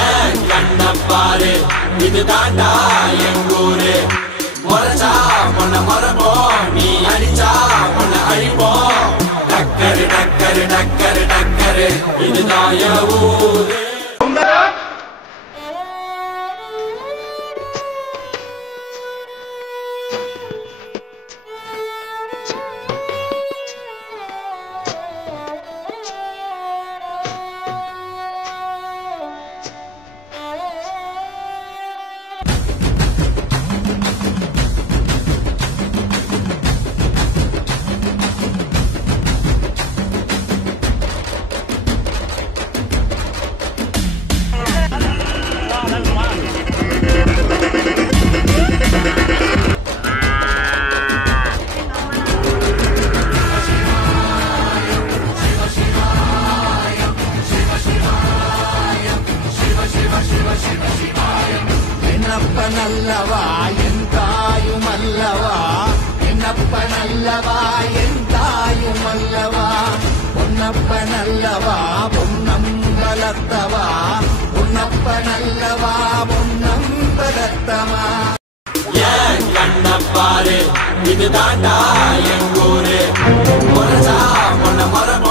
ஏன் கண்ண பாரு இது தாண்டா எங்கூரு முறைச்சா பொண்ண மரபோம் நீ அடிச்சா பொண்ண அழிப்போம் டக்கரு டக்கரு டக்கரு டக்கரு இதுதான் என் ஊரு என்னப்பனல்லவா என் தாயுமல்லவா என்னப்பனல்லவா என் தாயுமல்லவா பொன்னப்பனல்லவா பொன்னம்பலத்தவா பொன்னப்பனல்லவா பொன்னம்பலத்தவா ஏன் கண்ண பாரு இது தாண்டா எங்கூரு முறைச்சா பொண்ண மரபோம்